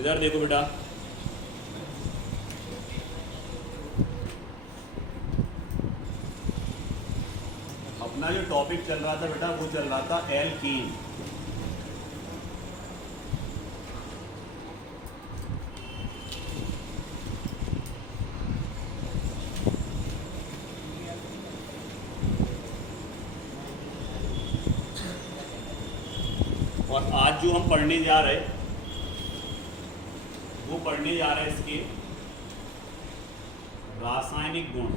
इधर देखो बेटा, अपना जो टॉपिक चल रहा था बेटा वो चल रहा था एल्कीन। और आज जो हम पढ़ने जा रहे इसके रासायनिक गुण,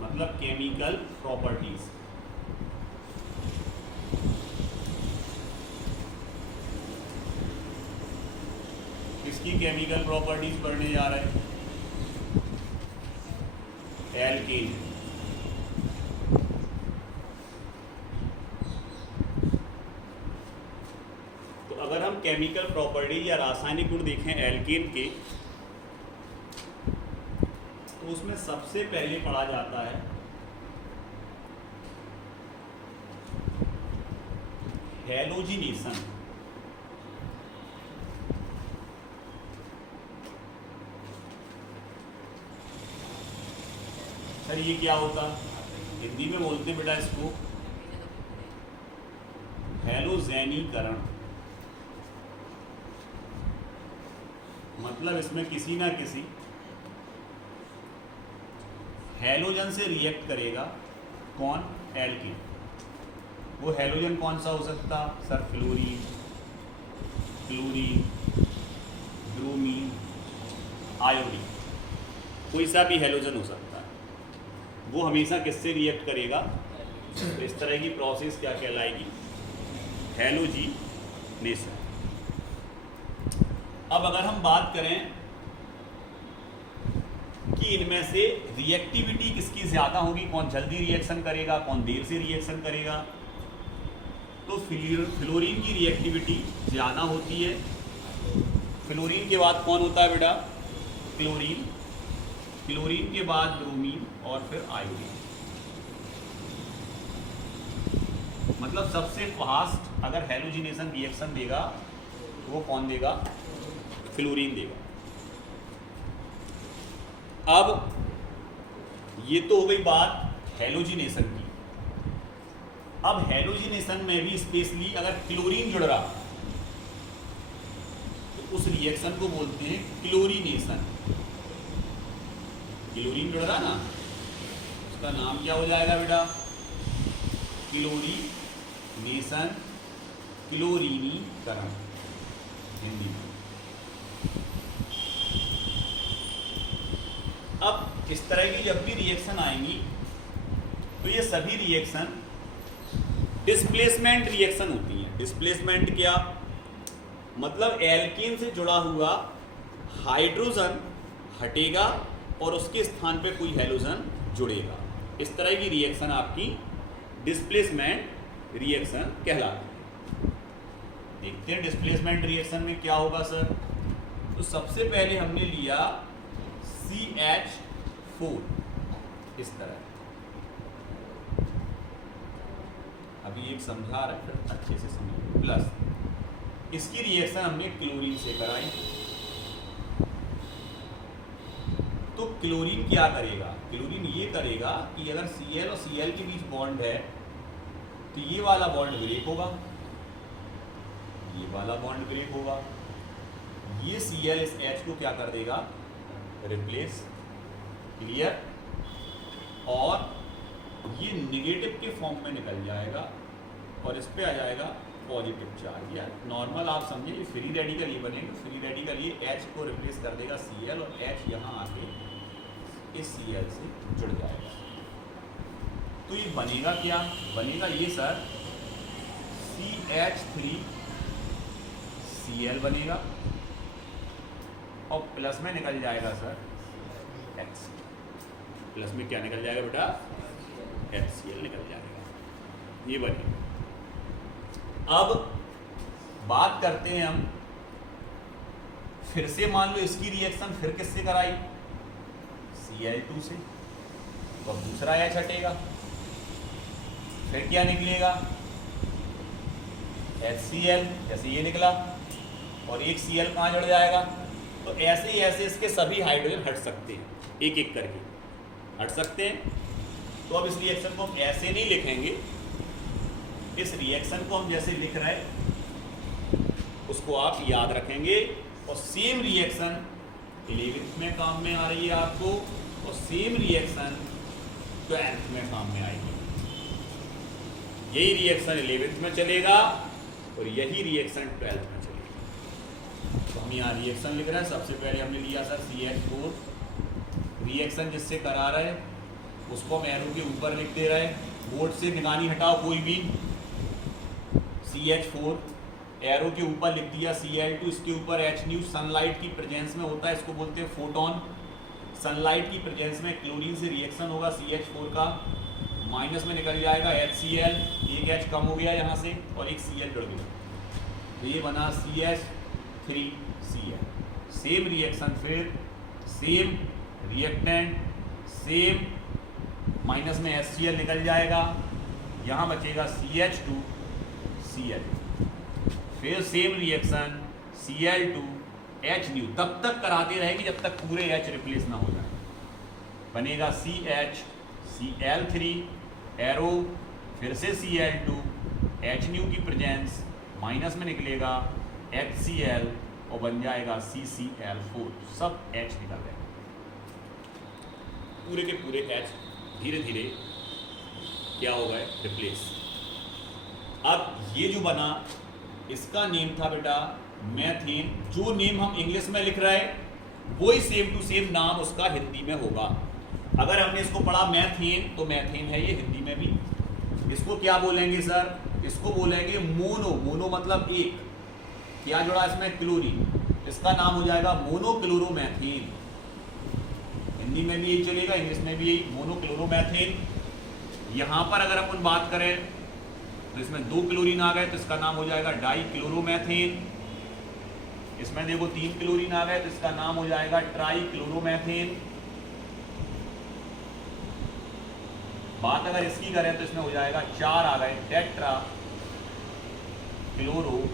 मतलब केमिकल प्रॉपर्टीज। किसकी केमिकल प्रॉपर्टीज पढ़ने जा रहे हैं? एल्कीन। तो अगर हम केमिकल प्रॉपर्टी या रासायनिक गुण देखें एल्कीन के, तो उसमें सबसे पहले पढ़ा जाता है हैलोजिनेशन। सर ये क्या होता? हिंदी में बोलते हैं बेटा इसको हैलोजेनीकरण। मतलब इसमें किसी ना किसी हैलोजन से रिएक्ट करेगा। कौन? एल्कीन। वो हैलोजन कौन सा हो सकता? Sir fluorine, chlorine, bromine, iodine, कोई सा भी हैलोजन हो सकता है। वो हमेशा किससे रिएक्ट करेगा? तो इस तरह की प्रोसेस क्या कहलाएगी? हैलोजिनेशन। अब अगर हम बात करें कि इनमें से रिएक्टिविटी किसकी ज़्यादा होगी, कौन जल्दी रिएक्शन करेगा, कौन देर से रिएक्शन करेगा, तो फ्लोरीन की रिएक्टिविटी ज़्यादा होती है। फ्लोरीन के बाद कौन होता है बेटा? क्लोरीन। क्लोरीन के बाद ब्रोमीन और फिर आयोडीन। मतलब सबसे फास्ट अगर हैलोजिनेशन रिएक्शन देगा तो वो कौन देगा? फ्लोरीन देगा। अब ये तो हो गई बात हैलोजिनेशन की। अब हैलोजिनेशन में भी स्पेशली अगर क्लोरीन जुड़ रहा तो उस रिएक्शन को बोलते हैं क्लोरीनेशन। क्लोरीन जुड़ रहा ना, उसका नाम क्या हो जाएगा बेटा? क्लोरीनेशन, क्लोरीनीकरण हिंदी में। अब इस तरह की जब भी रिएक्शन आएंगी तो ये सभी रिएक्शन डिस्प्लेसमेंट रिएक्शन होती हैं। डिस्प्लेसमेंट क्या मतलब? एल्कीन से जुड़ा हुआ हाइड्रोजन हटेगा और उसके स्थान पे कोई हैलोजन जुड़ेगा। इस तरह की रिएक्शन आपकी डिस्प्लेसमेंट रिएक्शन कहलाती है। देखते हैं डिस्प्लेसमेंट रिएक्शन में क्या होगा सर। तो सबसे पहले हमने लिया CH4 इस तरह। अभी एक समझा रहे फिर अच्छे से समझिए। प्लस इसकी रिएक्शन हमने क्लोरीन से कराई। तो क्लोरीन क्या करेगा? क्लोरीन ये करेगा कि अगर Cl और Cl के बीच बॉन्ड है तो ये वाला बॉन्ड ब्रेक होगा, ये वाला बॉन्ड ब्रेक होगा, ये Cl इस H को क्या कर देगा? रिप्लेस। क्लियर? और ये नेगेटिव के फॉर्म में निकल जाएगा और इस पे आ जाएगा पॉजिटिव चार्ज। या नॉर्मल आप समझिए ये फ्री रेडिकल ये बनेगा। फ्री रेडिकल ये H को रिप्लेस कर देगा Cl और H यहाँ आके इस Cl से जुड़ जाएगा। तो ये बनेगा क्या? बनेगा ये सर CH3Cl बनेगा और प्लस में निकल जाएगा सर HCl। प्लस में क्या निकल जाएगा बेटा? HCl निकल जाएगा। ये बनेगा। अब बात करते हैं हम फिर से। मान लो इसकी रिएक्शन फिर किससे कराई? Cl2 से। तो अब दूसरा H हटेगा, फिर क्या निकलेगा? HCl, जैसे ये निकला, और एक Cl कहाँ जुड़ जाएगा? तो ऐसे ही ऐसे इसके सभी हाइड्रोजन हट सकते हैं, एक एक करके हट सकते हैं। तो अब इस रिएक्शन को हम ऐसे नहीं लिखेंगे, इस रिएक्शन को हम जैसे लिख रहे हैं उसको आप याद रखेंगे। और सेम रिएक्शन 11th में काम में आ रही है आपको, और सेम रिएक्शन 12th में काम में आएगी। यही रिएक्शन 11th में चलेगा और यही रिएक्शन 12th में चलेगा। तो हम यहाँ रिएक्शन लिख रहे हैं। सबसे पहले हमने लिया सर CH4, रिएक्शन जिससे करा रहे उसको हम एरो के ऊपर लिख दे रहे हैं। बोर्ड से निगानी हटाओ कोई भी, CH4 एरो के ऊपर लिख दिया Cl2, इसके ऊपर H सनलाइट की प्रेजेंस में होता है, इसको बोलते हैं फोटोन। सनलाइट की प्रेजेंस में क्लोरीन से रिएक्शन होगा CH4 का, माइनस में निकल जाएगा HCl, एक H कम हो गया यहाँ से और एक Cl जुड़ गया, तो ये बना CH3Cl। सेम रिएक्शन, फिर सेम रिएक्टेंट, सेम, माइनस में HCl निकल जाएगा, यहाँ बचेगा CH2Cl। फिर सेम रिएक्शन Cl2H न्यू, तब तक कराते रहेंगे जब तक पूरे H रिप्लेस ना हो जाए। बनेगा CH Cl3 एरो, फिर से Cl2 H न्यू की प्रेजेंस, माइनस में निकलेगा HCl और बन जाएगा CCl4। सब H निकल जाएगा, पूरे के पूरे H धीरे धीरे क्या हो गए, रिप्लेस। अब ये जो बना इसका नेम था बेटा मैथेन। जो नेम हम इंग्लिश में लिख रहे हैं वही सेम टू सेम नाम उसका हिंदी में होगा। अगर हमने इसको पढ़ा मैथेन तो मैथेन है ये हिंदी में भी। इसको क्या बोलेंगे सर, इसको बोलेंगे मोनो। मोनो मतलब एक, क्या जुड़ा इसमें, क्लोरीन, इसका नाम हो जाएगा मोनोक्लोरोमैथेन। हिंदी में भी यही चलेगा, इंग्लिश में भी यही, मोनोक्लोरोमैथेन। यहाँ पर अगर अपन बात करें तो इसमें 2 क्लोरीन आ गए तो इसका नाम हो जाएगा डाइक्लोरोमैथेन। इसमें देखो 3 क्लोरीन आ गए तो इसका नाम हो जाएगा ट्राइक्लोरोमैथेन। बात अगर इसकी करें तो इसमें हो जाएगा 4 आ गए, टेट्रा क्लोरोमैथेन,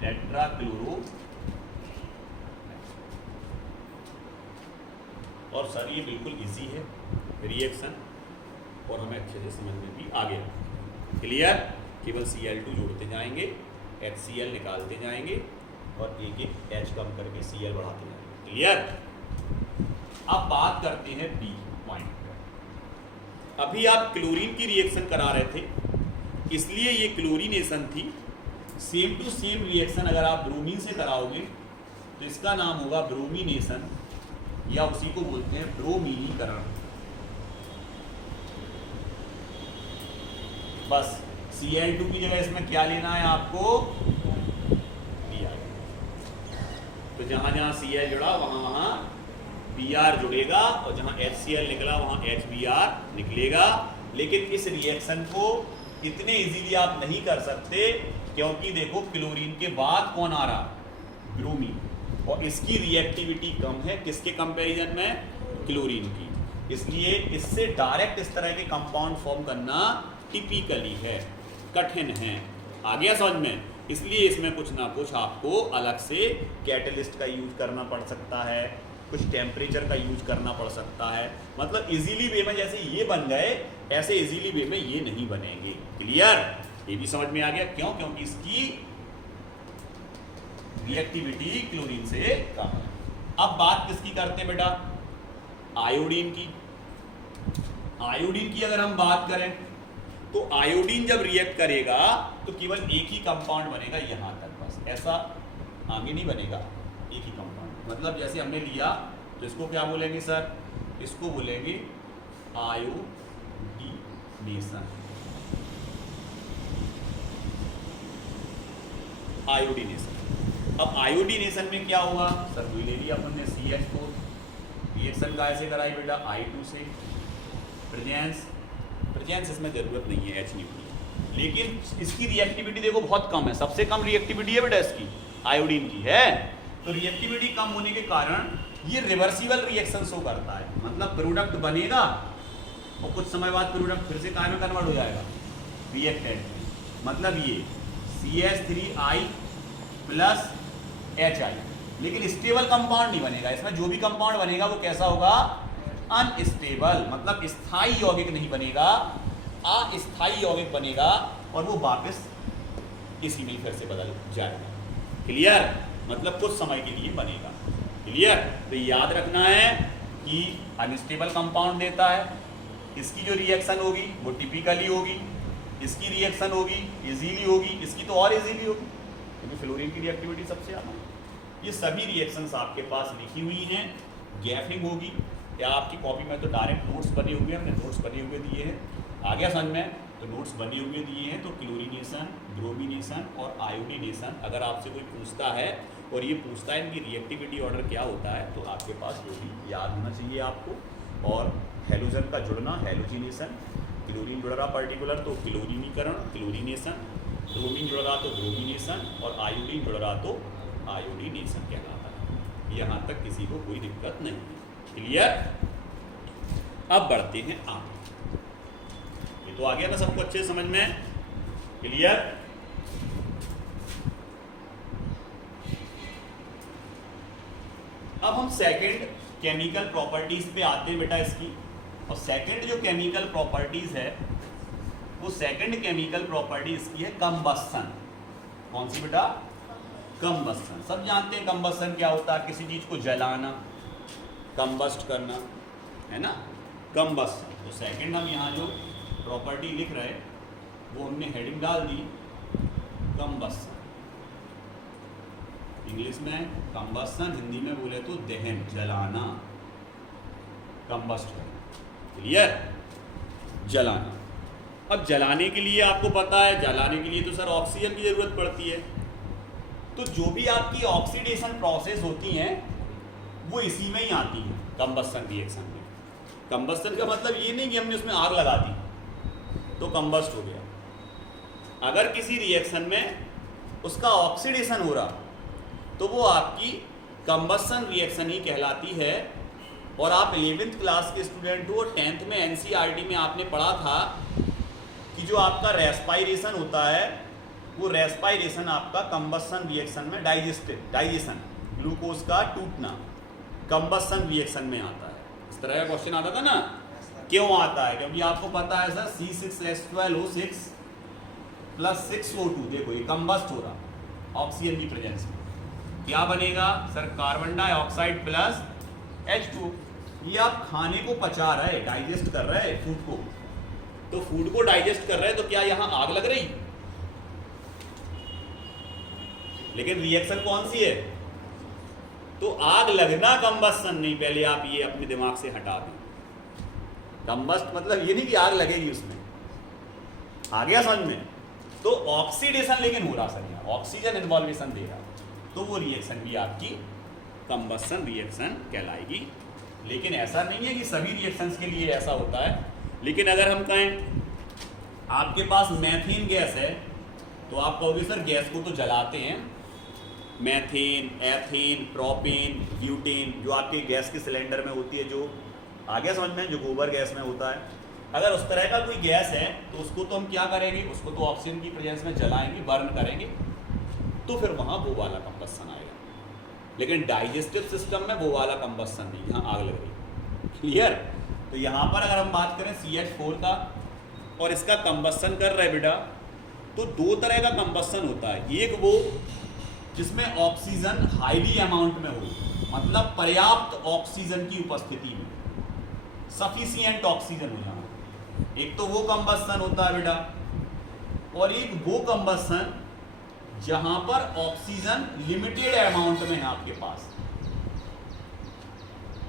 टेट्रा क्लोरो। और सर ये बिल्कुल इजी है रिएक्शन और हमें अच्छे से समझ में भी आ गया। क्लियर, केवल Cl2 जोड़ते जाएंगे, HCl निकालते जाएंगे और एक एक H कम करके Cl बढ़ाते जाएंगे। क्लियर। अब बात करते हैं B पॉइंट पर। अभी आप क्लोरीन की रिएक्शन करा रहे थे, इसलिए ये क्लोरीनेशन थी। सेम टू सेम रिएक्शन अगर आप ब्रोमीन से कराओगे तो इसका नाम होगा ब्रोमीनेशन, या उसी को बोलते हैं ब्रोमीनीकरण। बस Cl2 की जगह इसमें क्या लेना है आपको, Br। तो जहां जहां Cl जुड़ा वहां वहां Br जुड़ेगा और जहां HCl निकला वहां HBr निकलेगा। लेकिन इस रिएक्शन को इतने इजीली आप नहीं कर सकते, क्योंकि देखो क्लोरीन के बाद कौन आ रहा, ब्रोमीन, और इसकी रिएक्टिविटी कम है किसके कंपैरिजन में, क्लोरीन की। इसलिए इससे डायरेक्ट इस तरह के कंपाउंड फॉर्म करना टिपिकली है, कठिन है। आ गया समझ में। इसलिए इसमें कुछ ना कुछ आपको अलग से कैटलिस्ट का यूज करना पड़ सकता है, कुछ टेम्परेचर का यूज करना पड़ सकता है। मतलब इजीली वे में जैसे ये बन गए ऐसे इजीली वे में ये नहीं बनेंगे। क्लियर, ये भी समझ में आ गया। क्यों, क्योंकि इसकी रिएक्टिविटी क्लोरीन से कम है। अब बात किसकी करते हैं बेटा, आयोडीन की। आयोडीन की अगर हम बात करें तो आयोडीन जब रिएक्ट करेगा तो केवल एक ही कंपाउंड बनेगा यहां तक, बस ऐसा आगे नहीं बनेगा, एक ही कंपाउंड। मतलब जैसे हमने लिया तो इसको क्या बोलेंगे सर, इसको बोलेंगे आयोडीनेशन। आयोडीनेशन। अब आयोडीनेशन में क्या होगा सर, वही ले लिया अपन ने CH4, रिएक्शन का ऐसे कराई बेटा I2 से, प्रेजेंस इसमें जरूरत नहीं है H न्यू की, लेकिन इसकी रिएक्टिविटी देखो बहुत कम है, सबसे कम रिएक्टिविटी है बेटा इसकी, आयोडीन की है। तो रिएक्टिविटी कम होने के कारण ये रिवर्सिबल रिएक्शन शो करता है। मतलब प्रोडक्ट बनेगा और कुछ समय बाद प्रोडक्ट फिर से कहाँ में कन्वर्ट हो जाएगा, रिएक्टेंट। मतलब ये CH3I प्लस HI। लेकिन स्टेबल कंपाउंड नहीं बनेगा, इसमें जो भी कंपाउंड बनेगा वो कैसा होगा, अनस्टेबल, मतलब स्थायी यौगिक नहीं बनेगा, अस्थायी यौगिक बनेगा और वो वापस इसी में फिर से बदल जाएगा। क्लियर, मतलब कुछ समय के लिए बनेगा। क्लियर, तो याद रखना है कि अनस्टेबल कंपाउंड देता है, इसकी जो रिएक्शन होगी वो टिपिकली होगी, इसकी रिएक्शन होगी इजीली होगी, इसकी तो और इजीली होगी क्योंकि फ्लोरीन की रिएक्टिविटी सबसे ज़्यादा है। ये सभी रिएक्शंस आपके पास लिखी हुई हैं, गैफिंग होगी, या आपकी कॉपी में तो डायरेक्ट नोट्स बने हुए हैं, हमने नोट्स बने हुए दिए हैं, आ गया समझ में, तो नोट्स बने हुए दिए हैं। तो क्लोरीनेशन, ब्रोमिनेशन और आयोडीनेशन अगर आपसे कोई पूछता है और ये पूछता है इनकी रिएक्टिविटी ऑर्डर क्या होता है, तो आपके पास जो भी याद होना चाहिए आपको। और हेलोजन का जुड़ना, हेलोजिनेशन, क्लोरीन जुड़ रहा पर्टिकुलर तो क्लोरीनीकरण, क्लोरीनेशन, ब्रोमीन जुड़ रहा तो ब्रोमिनेशन और आयोडीन जुड़ रहा तो आयोडीनेशन कहलाता है। यहाँ तक किसी को कोई दिक्कत नहीं है। क्लियर, अब बढ़ते हैं आगे। ये तो आ गया ना सबको अच्छे समझ में। क्लियर, अब हम सेकंड केमिकल प्रॉपर्टीज पे आते हैं बेटा इसकी। और सेकंड जो केमिकल प्रॉपर्टीज है वो सेकंड केमिकल प्रॉपर्टी इसकी है कंबस्शन। कौन सी बेटा, कंबस्शन। सब जानते हैं कंबस्शन क्या होता है, किसी चीज को जलाना, कंबस्ट करना, है ना, कंबस्शन। तो सेकंड हम यहाँ जो प्रॉपर्टी लिख रहे वो हमने हेडिंग डाल दी कंबस्शन। इंग्लिश में कंबस्शन, हिंदी में बोले तो दहन, जलाना, कंबस्ट करना। क्लियर, जलाना। अब जलाने के लिए आपको पता है, जलाने के लिए तो सर ऑक्सीजन की जरूरत पड़ती है। तो जो भी आपकी ऑक्सीडेशन प्रोसेस होती हैं वो इसी में ही आती हैं, कंबस्शन रिएक्शन में। कंबस्शन का मतलब ये नहीं कि हमने उसमें आग लगा दी तो कंबस्ट हो गया। अगर किसी रिएक्शन में उसका ऑक्सीडेशन हो रहा तो वो आपकी कंबस्शन रिएक्शन ही कहलाती है। और आप 11th क्लास के स्टूडेंट हो, 10th में NCERT में आपने पढ़ा था कि जो आपका रेस्पायरेशन होता है वो रेस्पायरेशन आपका कंबस्शन रिएक्शन में डाइजेशन, ग्लूकोज का टूटना कंबस्शन रिएक्शन में आता है। इस तरह का क्वेश्चन आता था ना, क्यों आता है, क्योंकि आपको पता है सर C6H12O6 प्लस 6O2, देखो ये कंबस्ट हो रहा ऑक्सीजन की प्रेजेंस में, क्या बनेगा sir, carbon dioxide plus H2। ये आप खाने को पचा रहे, डाइजेस्ट कर रहे हैं फूड को, तो फूड को डाइजेस्ट कर रहे हैं तो क्या यहाँ आग लग रही, लेकिन रिएक्शन कौन सी है, तो आग लगना कंबस्शन नहीं, पहले आप ये अपने दिमाग से हटा दें। कंबस्ट मतलब ये नहीं कि आग लगेगी उसमें, आ गया समझ में। तो ऑक्सीडेशन लेकिन हो रहा सर, यहाँ ऑक्सीजन इन्वॉल्वेशन दे रहा, तो वो रिएक्शन भी आपकी कंबस्शन रिएक्शन कहलाएगी। लेकिन ऐसा नहीं है कि सभी रिएक्शंस के लिए ऐसा होता है। लेकिन अगर हम कहें आपके पास मैथेन गैस है तो आप कहोगे सर गैस को तो जलाते हैं, मैथेन, एथेन, प्रोपेन, ब्यूटेन, जो आपके गैस के सिलेंडर में होती है, जो आ गया समझ में, जो गोबर गैस में होता है। अगर उस तरह का कोई गैस है तो उसको तो हम क्या करेंगे, उसको तो ऑक्सीजन की प्रेजेंस में जलाएंगे, बर्न करेंगे, तो फिर वहाँ वो वाला कंबस्शन आएगा। लेकिन डाइजेस्टिव सिस्टम में वो वाला कंबस्शन नहीं, यहाँ आग लग रही। क्लियर, तो यहाँ पर अगर हम बात करें CH4 का और इसका कंबस्शन कर रहे बेटा, तो दो तरह का कंबस्शन होता है। एक वो जिसमें ऑक्सीजन हाईली अमाउंट में हो, मतलब पर्याप्त ऑक्सीजन की उपस्थिति में, सफिशिएंट ऑक्सीजन हो जाना, एक तो वो कंबस्शन होता है बेटा। और एक वो कंबस्शन जहां पर ऑक्सीजन लिमिटेड अमाउंट में है आपके पास,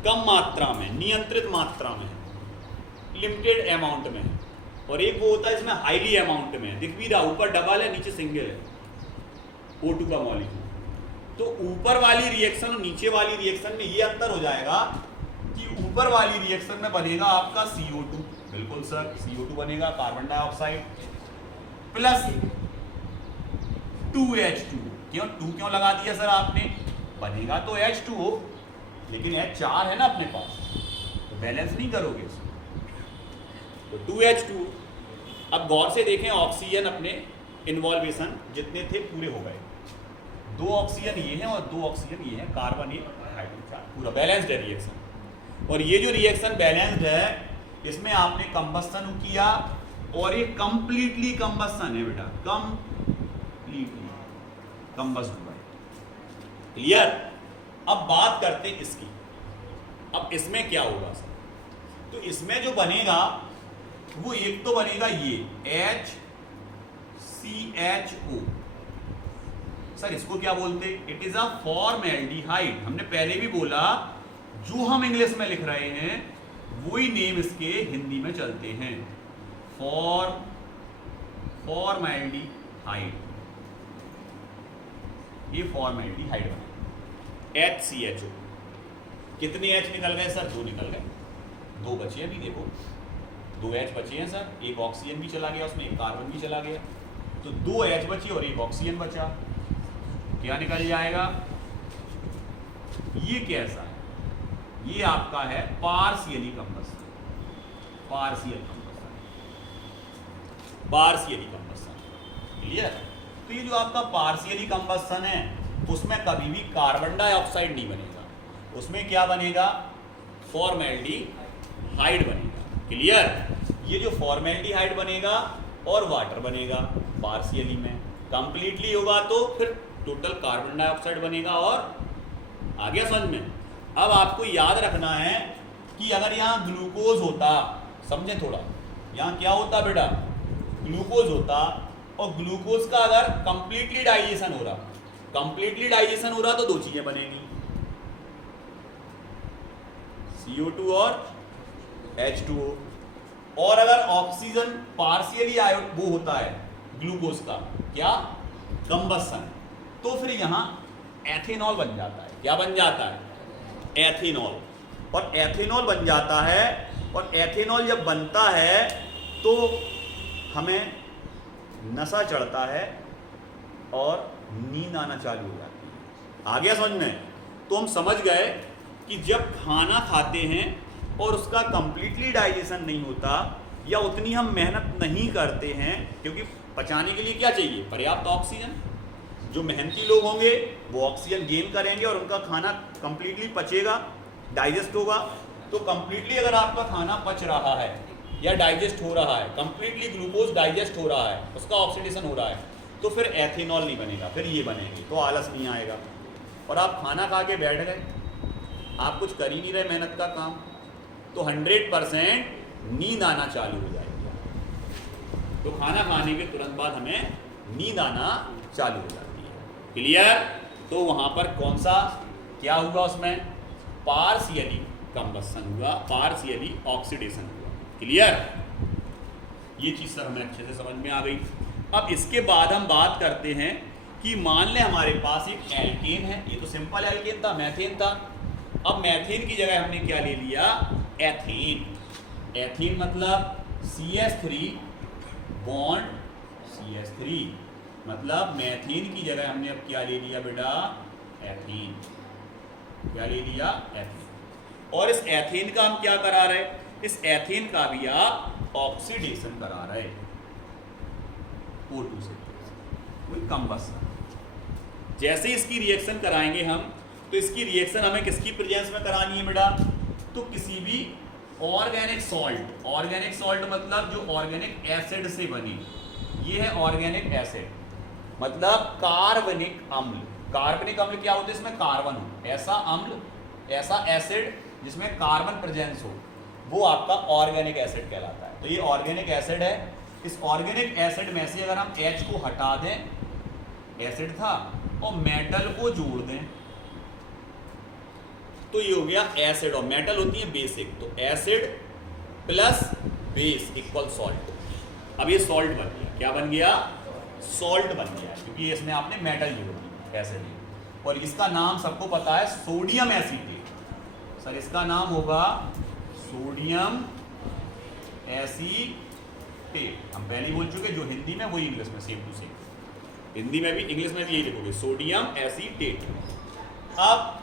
कम मात्रा में, नियंत्रित मात्रा में, लिमिटेड अमाउंट में। और एक वो होता है इसमें हाईली अमाउंट में, दिख भी रहा, ऊपर डबल है नीचे सिंगल है, O2 का मॉलिक्यूल। तो ऊपर वाली रिएक्शन और नीचे वाली रिएक्शन में ये अंतर हो जाएगा कि ऊपर वाली रिएक्शन में बनेगा आपका CO2, बिल्कुल सर, CO2 बनेगा, कार्बन डाइऑक्साइड प्लस 2H2। क्यों 2 क्यों लगा दिया सर आपने, बनेगा तो H2O, लेकिन H4 है ना अपने पास, तो बैलेंस नहीं करोगे इसको, तो 2H2। अब गौर से देखें, ऑक्सीजन अपने इन्वॉल्वेशन जितने थे पूरे हो गए, 2 ऑक्सीजन ये हैं और 2 ऑक्सीजन ये हैं, कार्बन 1 हाइड्रोजन 4, पूरा बैलेंस्ड है रिएक्शन। और ये जो रिएक्शन बैलेंस्ड है इसमें आपने कंबस्शन किया और ये कंप्लीटली कंबस्शन है बेटा, कंप्लीटली कंबस्ट हुआ है। क्लियर? अब बात करते हैं इसकी। अब इसमें क्या होगा सर? तो इसमें जो बनेगा वो एक तो बनेगा ये HCHO। सर इसको क्या बोलते हैं? It is a formaldehyde. हमने पहले भी बोला जो हम इंग्लिश में लिख रहे हैं वही नेम इसके हिंदी में चलते हैं, फॉर्मेल्डिहाइड। ये फॉर्मेल्डिहाइड बना HCHO। कितने H निकल गए सर? 2 निकल गए, 2 बचे अभी देखो, 2 H बचे हैं सर, एक ऑक्सीजन भी चला गया उसमें, एक कार्बन भी चला गया, तो 2 H बची और एक ऑक्सीजन बचा। क्या निकल जाएगा? ये कैसा है? ये आपका है partially combustion, partial combustion, partially combustion. Clear? तो ये जो आपका पार्शियली कंबस्शन है उसमें कभी भी कार्बन डाइऑक्साइड नहीं बनेगा, उसमें क्या बनेगा? फॉर्मेल्डिहाइड बनेगा। क्लियर? ये जो फॉर्मेल्डिहाइड बनेगा और वाटर बनेगा पार्शियली में, कंप्लीटली होगा तो फिर टोटल कार्बन डाइऑक्साइड बनेगा। और आगे समझ में? अब आपको याद रखना है कि अगर यहाँ ग्लूकोज होता, समझे थोड़ा, यहाँ क्या होता बेटा? ग्लूकोज होता, और ग्लूकोज का अगर कंप्लीटली डाइजेशन हो रहा, कंप्लीटली डाइजेशन हो रहा तो 2 चीजें बनेगी, CO2 और H2O। और अगर ऑक्सीजन पार्शियली वो होता है ग्लूकोज का, क्या? कंबस्शन, तो फिर यहाँ एथेनॉल बन जाता है। क्या बन जाता है? एथेनॉल। और एथेनॉल बन जाता है, और एथेनॉल जब बनता है तो हमें नशा चढ़ता है और नींद आना चालू हो जाती है। आ गया समझ में? तो हम समझ गए कि जब खाना खाते हैं और उसका कंप्लीटली डाइजेशन नहीं होता या उतनी हम मेहनत नहीं करते हैं, क्योंकि पचाने के लिए क्या चाहिए? पर्याप्त ऑक्सीजन। जो मेहनती लोग होंगे वो ऑक्सीजन गेन करेंगे और उनका खाना कंप्लीटली पचेगा, डाइजेस्ट होगा। तो कंप्लीटली अगर आपका खाना पच रहा है या डाइजेस्ट हो रहा है, कंप्लीटली ग्लूकोज डाइजेस्ट हो रहा है, उसका ऑक्सीडेशन हो रहा है, तो फिर एथेनॉल नहीं बनेगा, फिर ये बनेंगे, तो आलस नहीं आएगा। और आप खाना खा के बैठ गए, आप कुछ कर ही नहीं रहे मेहनत का काम, तो 100% नींद आना चालू हो जाएगी। तो खाना खाने के तुरंत बाद हमें नींद आना चालू हो जाती है। क्लियर? तो वहां पर कौन सा क्या हुआ? उसमें पार्शियली कंबस्शन हुआ, पार्शियली ऑक्सीडेशन हुआ। क्लियर? ये चीज सर हमें अच्छे से समझ में आ गई। अब इसके बाद हम बात करते हैं कि मान ले हमारे पास एक एल्केन है, ये तो सिंपल एल्केन था, मैथेन था। अब मैथेन की जगह हमने क्या ले लिया? एथेन। एथेन मतलब CH3 बॉन्ड CH3, मतलब मैथेन की जगह हमने अब क्या ले लिया बेटा? एथेन। क्या ले लिया? एथेन। और इस एथेन का हम क्या करा रहे? इस एथेन का भी आप ऑक्सीडेशन करा रहे O2 से, कोई कंबस्शन। जैसे इसकी रिएक्शन कराएंगे हम, तो इसकी रिएक्शन हमें किसकी प्रेजेंस में करानी है बेटा? तो किसी भी ऑर्गेनिक सॉल्ट। ऑर्गेनिक सॉल्ट मतलब जो ऑर्गेनिक एसिड से बनी, ये है ऑर्गेनिक एसिड, मतलब कार्बनिक अम्ल। कार्बनिक अम्ल क्या होता है? इसमें कार्बन हो, ऐसा अम्ल, ऐसा एसिड जिसमें कार्बन प्रेजेंस हो, वो आपका ऑर्गेनिक एसिड कहलाता है। तो ये ऑर्गेनिक एसिड है। इस ऑर्गेनिक एसिड में से अगर हम H को हटा दें, एसिड था, और मेटल को जोड़ दें, तो ये हो गया एसिड। और मेटल होती है बेसिक, तो acid plus base equal salt. अब ये सॉल्ट बन गया। क्या बन गया? सॉल्ट बन गया, क्योंकि इसमें आपने मेटल जोड़ दिया, एसिड। और इसका नाम सबको पता है, सोडियम एसीटेट। सर इसका नाम होगा सोडियम एसीटेट। हम पहले ही बोल चुके, जो हिंदी में वही इंग्लिश में सेम टू सेम। हिंदी में भी इंग्लिश में भी यही लिखोगे, सोडियम एसीटेट। अब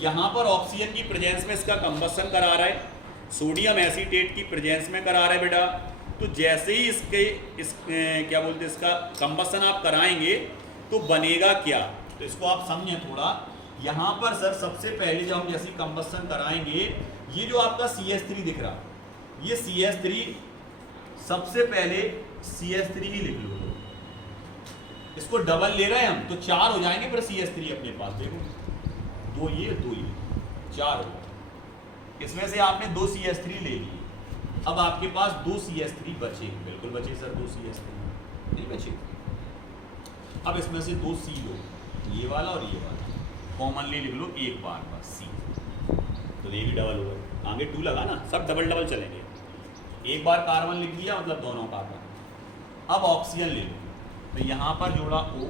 यहाँ पर ऑक्सीजन की प्रेजेंस में इसका कंबस्शन करा रहा है, सोडियम एसीटेट की प्रेजेंस में करा रहा है बेटा। तो जैसे ही इसका कंबस्शन आप कराएंगे तो बनेगा क्या? तो इसको आप समझें थोड़ा। यहाँ पर सर सबसे पहले जब हम जैसी कंबस्शन कराएंगे, ये जो आपका CH3 दिख रहा, ये CH3 सबसे पहले CH3 ही लिख लो। इसको डबल ले रहे हैं हम तो 4 हो जाएंगे, फिर CH3 अपने पास देखो 2 ये 4 हो गए। इसमें से आपने 2 CH3 ले लिए, अब आपके पास 2 CH3 बचे। बिल्कुल बचे सर, 2 CH3 नहीं बचे। अब इसमें से 2 C लो, ये वाला और ये वाला कॉमनली लिख लो एक बार बस C, तो ये भी डबल होगा। आगे 2 लगा ना, सब डबल डबल चलेंगे। एक बार कार्बन लिख दिया मतलब दोनों कार्बन। अब ऑक्सीजन ले लो, तो यहाँ पर जोड़ा O,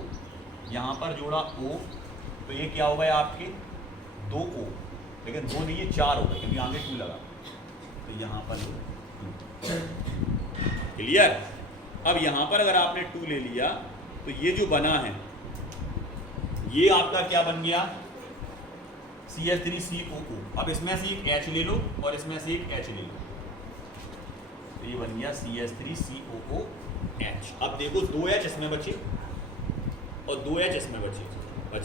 यहाँ पर जोड़ा O, तो ये क्या हो गए आपके 2 O, लेकिन 2 नहीं ये 4 हो गए क्योंकि आगे 2 लगा, तो यहाँ पर लो 2। क्लियर। अब यहाँ पर अगर आपने 2 ले लिया तो ये जो बना है ये आपका क्या बन गया CH3COO। अब इसमें से एक H ले लो और इसमें से एक H ले लो, तो ये बन गया CH3COOH। अब देखो 2H इसमें बचे और 2H इसमें बचे तो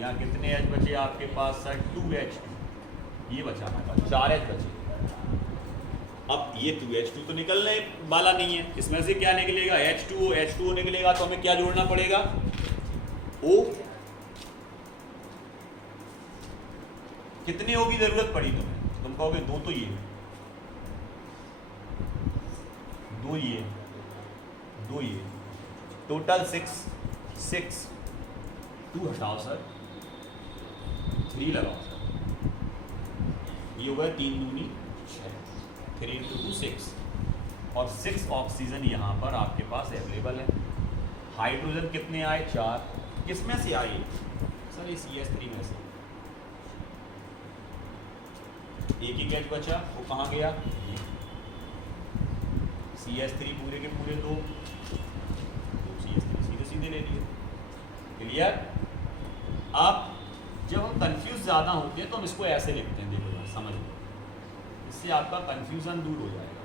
यहाँ कितने H बचे आपके पास सर 2H2, ये बचा हमारे पास 4H बचे। अब ये 2H2 तो निकलने वाला नहीं है, इसमें से क्या निकलेगा H2O निकलेगा, तो हमें क्या जोड़ना पड़ेगा O। कितनी होगी जरूरत पड़ी तुम्हें, तुम कहोगे 2 तो ये 2 ये 2 ये, टोटल 6 2 हटाओ सर, 3 लगाओ सर, ये होगा 3 दूनी 6, 3 × 2 6, और 6 ऑक्सीजन यहाँ पर आपके पास अवेलेबल है। हाइड्रोजन कितने आए 4, किसमें से आए सर ये CH3 में से। एक ही गैस बचा, वो कहाँ गया CH3 पूरे के पूरे 2 CH3 सीधे ले लिए। क्लियर। अब जब हम कंफ्यूज ज़्यादा होते हैं तो हम इसको ऐसे लिखते हैं, देखो यार समझ लो, इससे आपका कंफ्यूजन दूर हो जाएगा।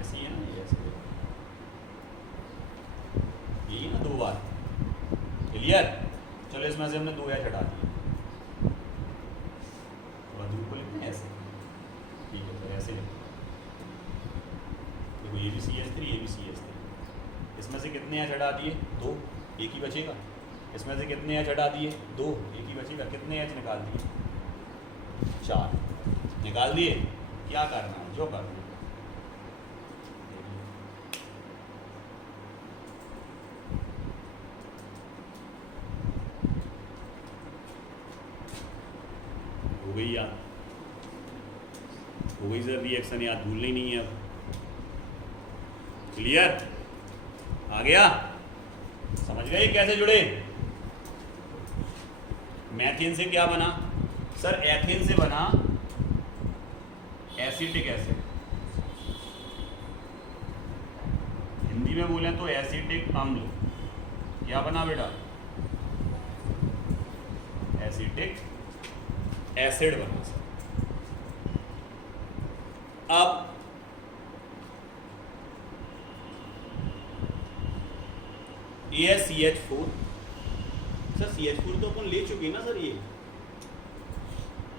ऐसी है ना, ऐसे यही ना 2 बार। क्लियर। चलो इसमें से हमने 2H हटा दिया, थोड़ा दूर को लिखते हैं ऐसे, ठीक है सर ऐसे लिखते हैं। देखो ये भी CH3 ये भी CH3, इसमें से कितने H हटा दिए 2, एक ही बचेगा। इसमें से कितने H हटा दिए 2, एक ही बचेगा। कितने H निकाल दिए 4 निकाल दिए। क्या करना है जो करना है। हो गई याद, हो गई सर रिएक्शन, याद भूलनी नहीं है अब। क्लियर। आ गया, समझ गए कैसे जुड़े। मैथेन से क्या बना सर, एथेन से बना एसिटिक एसिड, हिंदी में बोले तो एसिटिक अम्ल। क्या बना बेटा एसिटिक एसिड बना सर। अब ये है CH4 सर, CH4 तो अपन ले चुके ना सर ये।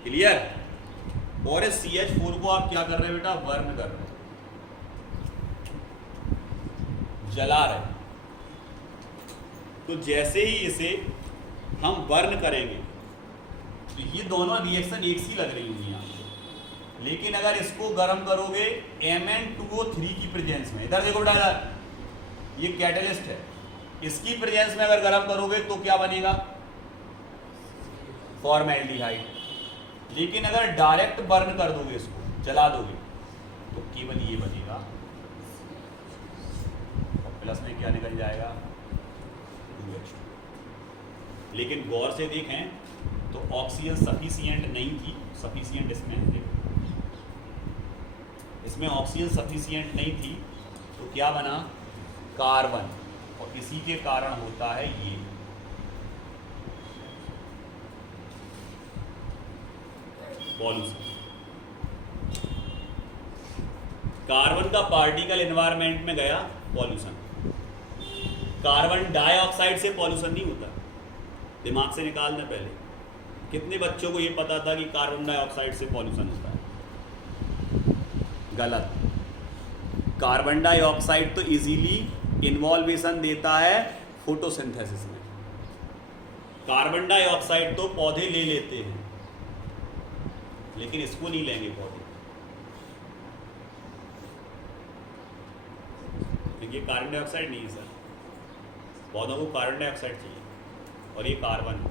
क्लियर। और इस CH4 को आप क्या कर रहे हैं बेटा, बर्न कर रहे हैं, जला रहे हैं। तो जैसे ही इसे हम बर्न करेंगे तो ये दोनों रिएक्शन एक सी लग रही होंगी आपको, लेकिन अगर इसको गर्म करोगे Mn2O3 की प्रेजेंस में, इधर देखो बेटा, ये कैटलिस्ट है, इसकी प्रेजेंस में अगर गर्म करोगे तो क्या बनेगा फॉर्मेल्डिहाइड। लेकिन अगर डायरेक्ट बर्न कर दोगे, इसको जला दोगे, तो केवल ये बनेगा, और प्लस में क्या निकल जाएगा 2H2। लेकिन गौर से देखें तो ऑक्सीजन सफिशिएंट नहीं थी, सफिशिएंट इसमें ऑक्सीजन सफिशिएंट नहीं थी, तो क्या बना कार्बन, और इसी के कारण होता है ये। पॉल्यूशन। कार्बन का पार्टिकल एनवायरनमेंट में गया, पॉल्यूशन। कार्बन डाइऑक्साइड से पॉल्यूशन नहीं होता, दिमाग से निकालना पहले। कितने बच्चों को ये पता था कि कार्बन डाइऑक्साइड से पॉल्यूशन होता है? गलत। कार्बन डाइऑक्साइड तो इजीली इन्वॉल्वेशन देता है फोटोसिंथेसिस में। कार्बन डाइऑक्साइड तो पौधे ले लेते हैं, लेकिन इसको नहीं लेंगे पौधे। ये कार्बन डाइऑक्साइड नहीं है सर, पौधों को कार्बन डाइऑक्साइड चाहिए और ये कार्बन।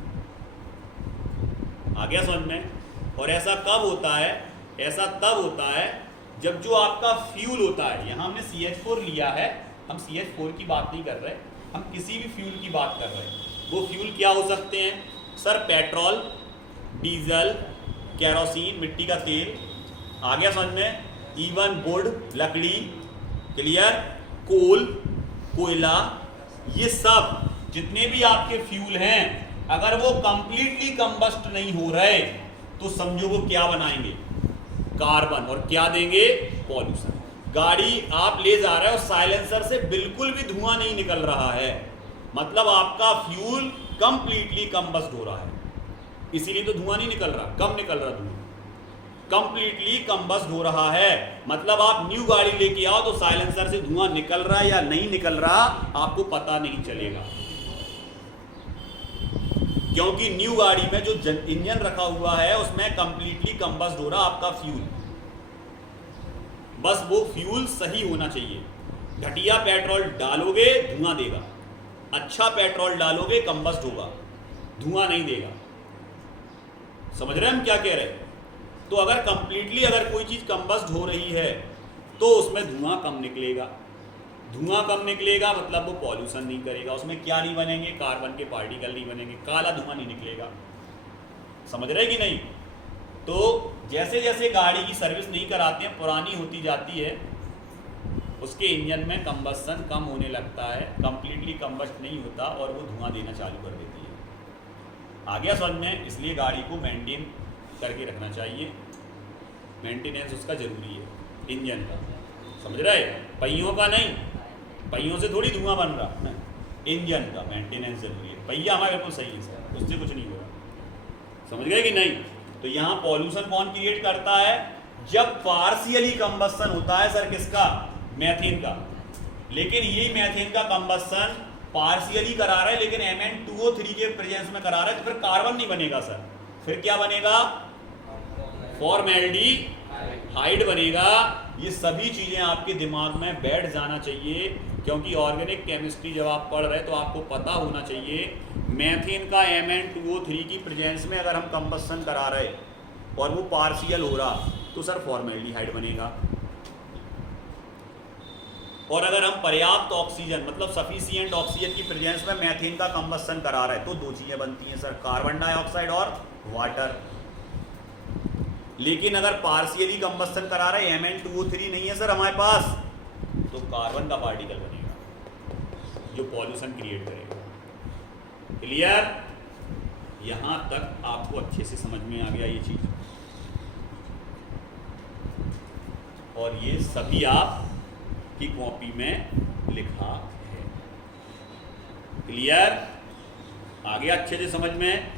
आ गया समझ में? और ऐसा कब होता है? ऐसा तब होता है जब जो आपका फ्यूल होता है, यहाँ हमने CH4 लिया है, हम CH4 की बात नहीं कर रहे, हम किसी भी फ्यूल की बात कर रहे हैं। वो फ्यूल क्या हो सकते हैं सर? पेट्रोल, डीजल, केरोसिन, मिट्टी का तेल। आ गया समझ में? इवन वुड, लकड़ी, क्लियर, कोल, कोयला, ये सब जितने भी आपके फ्यूल हैं, अगर वो कंप्लीटली कंबस्ट नहीं हो रहे तो समझो वो क्या बनाएंगे? कार्बन। और क्या देंगे? पॉल्यूशन। गाड़ी आप ले जा रहे हो, साइलेंसर से बिल्कुल भी धुआं नहीं निकल रहा है, मतलब आपका फ्यूल कंप्लीटली कंबस्ट हो रहा है, इसीलिए तो धुआं नहीं निकल रहा। कम निकल रहा धुआं? कंप्लीटली कंबस्ट हो रहा है। मतलब आप न्यू गाड़ी लेके आओ तो साइलेंसर से धुआं निकल रहा है या नहीं निकल रहा आपको पता नहीं चलेगा, क्योंकि न्यू गाड़ी में जो इंजन रखा हुआ है उसमें कंप्लीटली कंबस्ट हो रहा आपका फ्यूल। बस वो फ्यूल सही होना चाहिए। घटिया पेट्रोल डालोगे धुआं देगा, अच्छा पेट्रोल डालोगे कंबस्ट होगा, धुआं नहीं देगा। समझ रहे हैं हम क्या कह रहे हैं? तो अगर कंप्लीटली अगर कोई चीज कंबस्ट हो रही है तो उसमें धुआं कम निकलेगा। धुआं कम निकलेगा मतलब वो पॉल्यूशन नहीं करेगा, उसमें क्या नहीं बनेंगे? कार्बन के पार्टिकल नहीं बनेंगे, काला धुआं नहीं निकलेगा। समझ रहे कि नहीं? तो जैसे जैसे गाड़ी की सर्विस नहीं कराते हैं, पुरानी होती जाती है, उसके इंजन में कंबस्शन कम होने लगता है, कंप्लीटली कंबस्ट नहीं होता और वो धुआं देना चालू कर देती है। आ गया समझ में? इसलिए गाड़ी को मेंटेन करके रखना चाहिए, मेंटेनेंस उसका जरूरी है इंजन का। समझ रहे? पहियों का नहीं, पहियों से थोड़ी धुआं बन रहा, इंजन का मेंटेनेंस जरूरी है। पहिया हमारा बिल्कुल सही है सर, उससे कुछ नहीं हो रहा। समझ गए कि नहीं? तो यहाँ पॉल्यूशन कौन क्रिएट करता है? जब पार्शियली कंबस्शन होता है सर, किसका? मैथेन का। लेकिन ये मैथेन का कंबस्शन पार्शियली करा रहा है, लेकिन Mn2O3 के प्रेजेंस में करा रहा है, तो फिर कार्बन नहीं बनेगा सर, फिर क्या बनेगा? फॉर्मेल्डिहाइड बनेगा। ये सभी चीजें आपके दिमाग में बैठ जाना चाहिए, क्योंकि ऑर्गेनिक केमिस्ट्री जब आप पढ़ रहे हैं तो आपको पता होना चाहिए मैथेन का Mn2O3 की प्रेजेंस में अगर हम कंबस्शन करा रहे और वो पार्शियल हो रहा तो सर फॉर्मेल्डिहाइड बनेगा। और अगर हम पर्याप्त ऑक्सीजन मतलब सफिशिएंट ऑक्सीजन की प्रेजेंस में मैथेन का कंबस्शन करा रहे तो दो चीजें बनती हैं सर, कार्बन डाइऑक्साइड और वाटर। लेकिन अगर पार्शियली कंबस्शन करा रहे Mn2O3 नहीं है सर हमारे पास, तो कार्बन का पार्टिकल बनेगा जो पॉल्यूशन क्रिएट करेगा। क्लियर? यहां तक आपको अच्छे से समझ में आ गया ये चीज, और ये सभी आप की कॉपी में लिखा है। क्लियर? आ गया अच्छे से समझ में?